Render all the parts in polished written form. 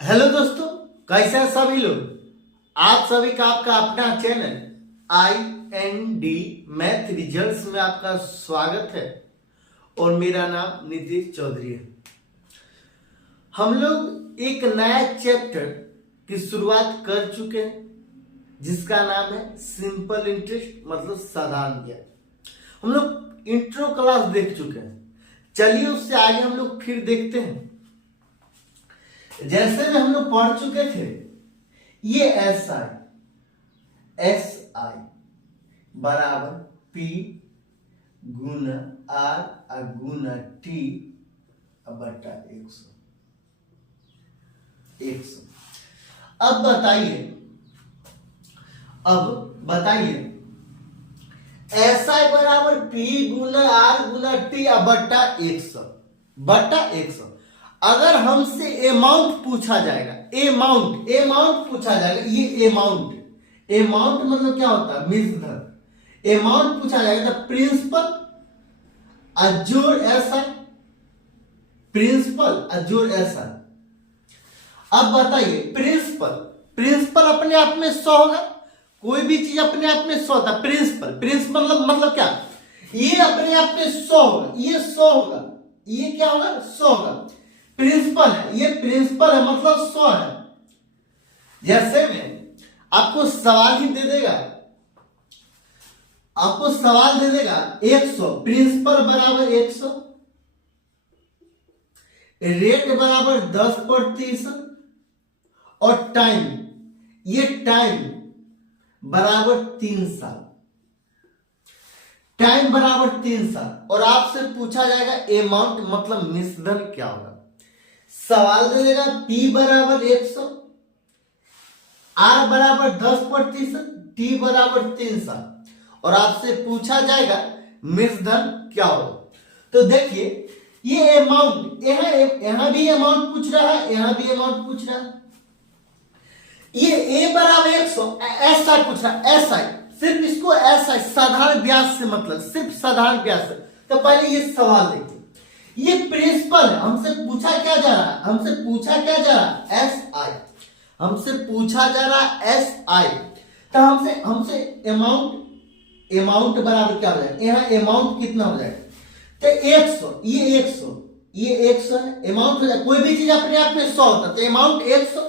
Hello दोस्तों, कैसे हैं सभी लोग। आप सभी का आपका अपना चैनल IND मैथ रिजल्ट्स में आपका स्वागत है और मेरा नाम नीतीश चौधरी है। हम लोग एक नया चैप्टर की शुरुआत कर चुके हैं जिसका नाम है सिंपल इंटरेस्ट मतलब साधारण ज्ञान। हम लोग इंट्रो क्लास देख चुके हैं। चलिए उससे आगे हम लोग फिर देखते हैं। जैसे में हम लोग पढ़ चुके थे, ये SI बराबर P गुना R गुना T बटा 100। अब बताइए SI बराबर P गुना R गुना T बटा 100 अगर हमसे अमाउंट पूछा जाएगा, अमाउंट पूछा जाएगा, ये अमाउंट मतलब क्या होता है, मूलधन। अमाउंट पूछा जाएगा तो प्रिंसिपल अजोर SI। अब बताइए प्रिंसिपल अपने आप में 100 होगा। कोई भी चीज अपने आप में 100 होता है। प्रिंसिपल मतलब क्या, ये अपने आप में 100 होगा, ये 100 होगा, ये क्या होगा 100 होगा। प्रिंसिपल है, ये प्रिंसिपल है मतलब 100 है। जैसे में आपको सवाल ही दे देगा, 100, प्रिंसिपल बराबर 100, रेट बराबर 10% और टाइम बराबर 3 साल। टाइम बराबर 3 साल और आपसे पूछा जाएगा अमाउंट मतलब निश्चित क्या होगा। सवाल दे देगा P बराबर 100, R बराबर 10%, T बराबर 3 साल और आपसे पूछा जाएगा मूलधन क्या होगा। तो देखिए ये अमाउंट, यहां भी अमाउंट पूछ रहा है, यहां भी अमाउंट पूछ रहा है। ये A बराबर 100 SI पूछ रहा है, SI सिर्फ इसको SI साधारण ब्याज से मतलब सिर्फ साधारण ब्याज से। तो पहले ये सवाल देखिए, ये प्रिंसिपल है, हमसे पूछा क्या जा रहा है, SI, हमसे पूछा जा रहा है SI। तो हमसे अमाउंट बराबर क्या हो जाएगा, यहाँ अमाउंट कितना हो जाएगा, तो 100, ये 100 है, अमाउंट हो जाएगा। कोई भी चीज अपने आप में 100 होता है तो अमाउंट 100,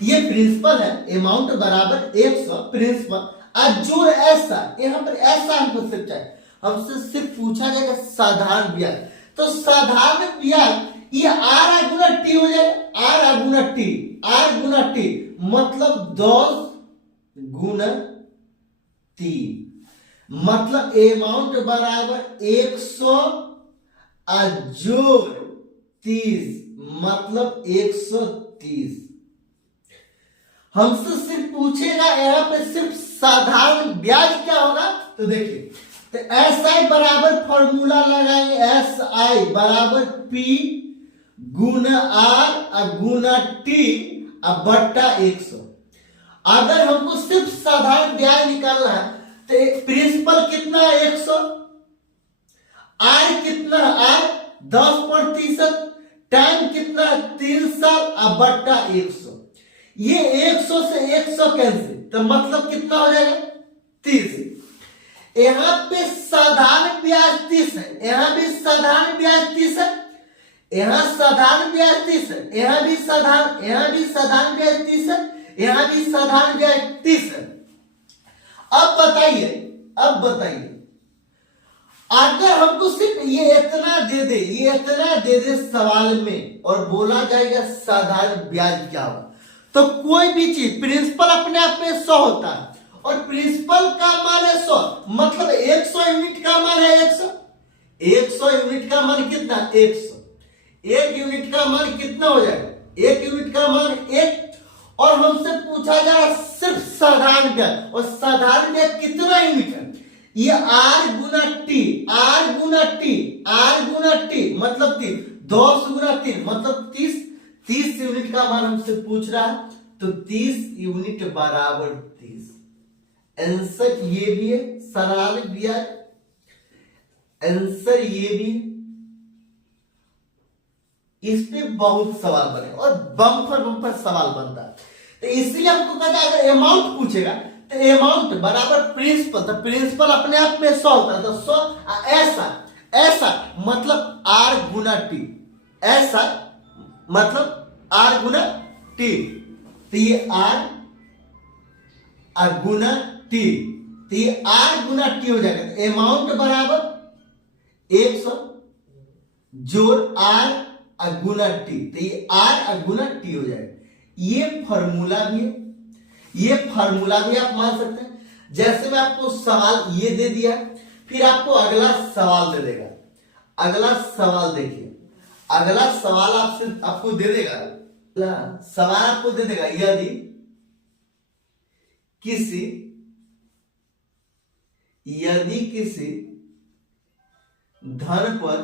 ये प्रिंसिपल है, अमाउंट बराबर 100 प्रिंसिपल अजोर SI। यहाँ पर SI हमको सिर्फ चाहिए, हमसे सिर्फ पूछा जाएगा साधारण ब्याज। तो साधारण ब्याज ये R गुना T हो जाएगा, R गुना T मतलब 10 गुना 3 मतलब अमाउंट बराबर 100 अजोर 30 मतलब 130। हमसे सिर्फ पूछेगा यहाँ पे सिर्फ साधारण ब्याज क्या होगा। तो देखिए तो SI बराबर फॉर्मूला लगाएंगे, SI बराबर P गुना R गुना T बट्टा 100। अगर हमको सिर्फ साधारण ब्याज निकालना है तो प्रिंसिपल कितना है 100, R कितना है 10%, टाइम कितना 3 साल बट्टा 100। ये 100 से 100 कैंसिल तो मतलब कितना हो जाएगा 30। यहाँ पे साधारण ब्याज 30 है, यहाँ भी साधारण ब्याज 30 है, यहाँ साधारण ब्याज 30 है, यहाँ भी साधारण ब्याज 30 है, यहाँ भी साधारण ब्याज 30 है। अब बताइए अगर हमको सिर्फ ये इतना दे दे सवाल में और बोला जाएगा साधारण ब्याज क्या हो, तो कोई भी चीज प्रिंसिपल अपने आप में 100 होता है और प्रिंसिपल का मान है 100 मतलब 100 यूनिट का मान है 100 यूनिट का मान कितना 100, 1 यूनिट का मान कितना हो जाएगा 1 यूनिट का मान 1। और हमसे पूछा जा रहा सिर्फ साधारण ब्याज और साधारण ब्याज कितना यूनिट है, ये R गुना T मतलब 3, 10 गुना 3 मतलब 30 यूनिट का मान हमसे पूछ रहा है तो 30 यूनिट बराबर 30। आंसर ये भी है साधारण ब्याज, आंसर ये भी इस पे बहुत सवाल बने और बम्पर बम्पर सवाल बनता है। तो इसलिए हमको कहता है अगर अमाउंट पूछेगा तो अमाउंट बराबर प्रिंसिपल, तो प्रिंसिपल अपने आप में 100 होता है, तो 100 ऐसा ऐसा मतलब आर गुना टी, ऐसा मतलब आर गुना टी, तो ये आर गुना टी, तो ये आर गुना टी हो जाएगा। अमाउंट बराबर 100 जोड़ आर गुना टी, तो ये आर गुना टी हो जाएगा। ये फॉर्मूला भी है, ये फॉर्मूला भी आप मान सकते हैं। जैसे मैं आपको सवाल ये दे दिया, फिर आपको अगला सवाल दे देगा। अगला सवाल देखिए, अगला सवाल आपको दे देगा, अगला सवाल आपको दे देगा यदि किसी धन पर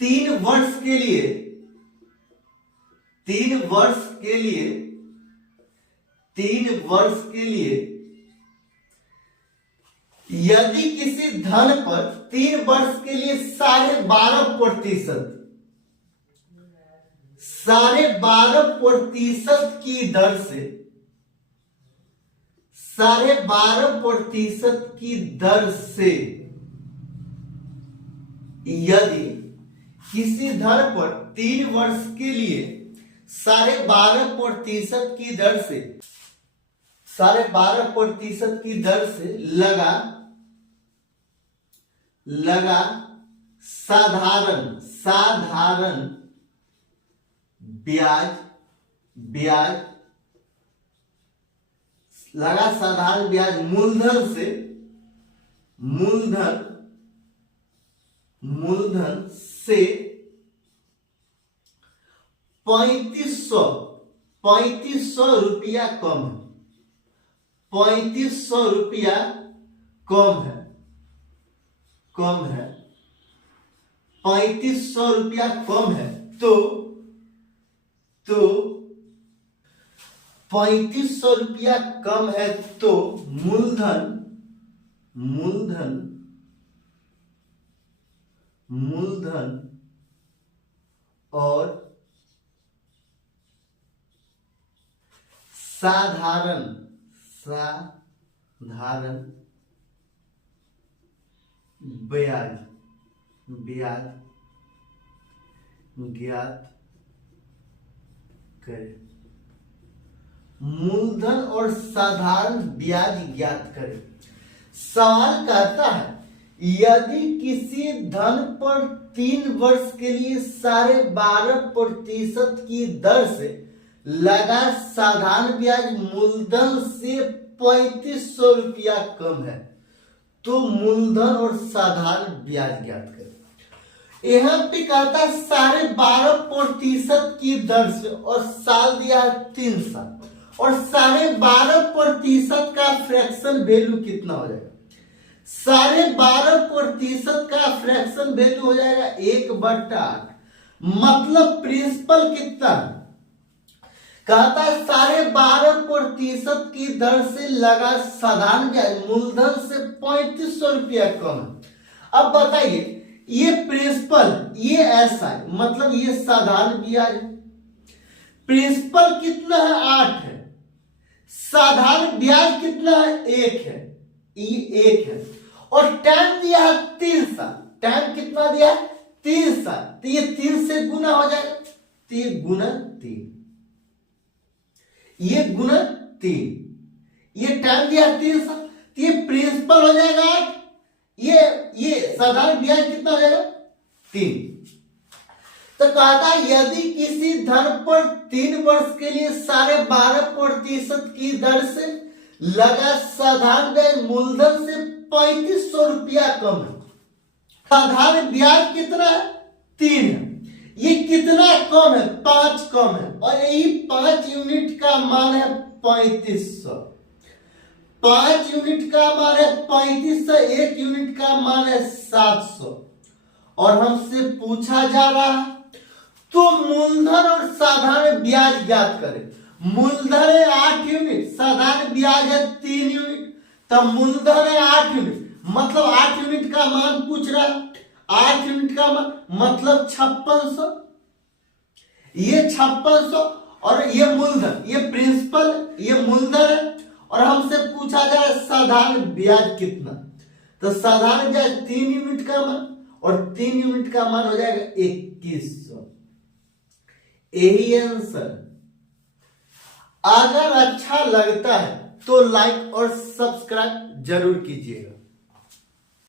3 वर्ष के लिए यदि किसी धन पर 3 वर्ष के लिए 12.5% की दर से 12.5% की दर से यदि किसी धन पर 3 वर्ष के लिए 12.5% की दर से 12.5% की दर से लगा साधारण ब्याज मूलधन से 3500 रुपया कम है, 3500 रुपया कम है 3500 रुपया कम है, तो 3500 रुपया कम है तो मूलधन और साधारण ब्याज ज्ञात करें। मूलधन और साधारण ब्याज ज्ञात करें। सवाल कहता है यदि किसी धन पर 3 वर्ष के लिए 12.5% की दर से लगा साधारण ब्याज मूलधन से 3500 रुपया कम है, तो मूलधन और साधारण ब्याज ज्ञात करें। यहां पे कहता है 12.5% की दर से और साल दिया है 3 साल, और 12.5% का फ्रैक्शन वैल्यू कितना हो जाएगा? 12.5% का फ्रैक्शन वैल्यू हो जाएगा 1/8। मतलब प्रिंसिपल कितना है? कहता है 12.5% की दर से लगा साधारण ब्याज मूलधन से 3500 रुपया कम है। अब बताइए ये प्रिंसिपल ये ऐसा है, मतलब ये साधारण ब्याज, प्रिंसिपल कितना है 8 है, साधारण ब्याज कितना है 1 है, ये 1 है, और टाइम दिया है 3 साल। टाइम कितना दिया है 3 साल, तो ये 3 से गुना हो जाएगा, तो ये गुना 3, ये गुना 3, ये टाइम दिया 3 साल, तो ये प्रिंसिपल हो जाएगा 8, ये साधारण ब्याज कितना हो जाएगा 3। तो कहता है यदि किसी धन पर 3 वर्ष के लिए 12.5% की दर से लगा साधारण ब्याज मूलधन से 3500 रुपया कम है, साधारण ब्याज कितना है 3 है, ये कितना कम है 5 कम है, और यही 5 यूनिट का मान है 3500, 5 यूनिट का मान है 3500, 1 यूनिट का मान है 700, और हमसे पूछा जा रहा है तो मूलधन और साधारण ब्याज ज्ञात करें। मूलधन है 8 यूनिट, साधारण ब्याज है 3 यूनिट, तब मूलधन है 8 यूनिट, मतलब 8 यूनिट का मान पूछ रहा है। 8 यूनिट का मान मतलब 5600। ये 5600 और ये मूलधन, ये प्रिंसिपल, ये मूलधन है। और हमसे पूछा जाए साधारण ब्याज कितना, तो साधारण ब्याज 3 यूनिट का मान, और 3 यूनिट का मान हो जाएगा 2100। यही आंसर। अगर अच्छा लगता है तो लाइक और सब्सक्राइब जरूर कीजिएगा।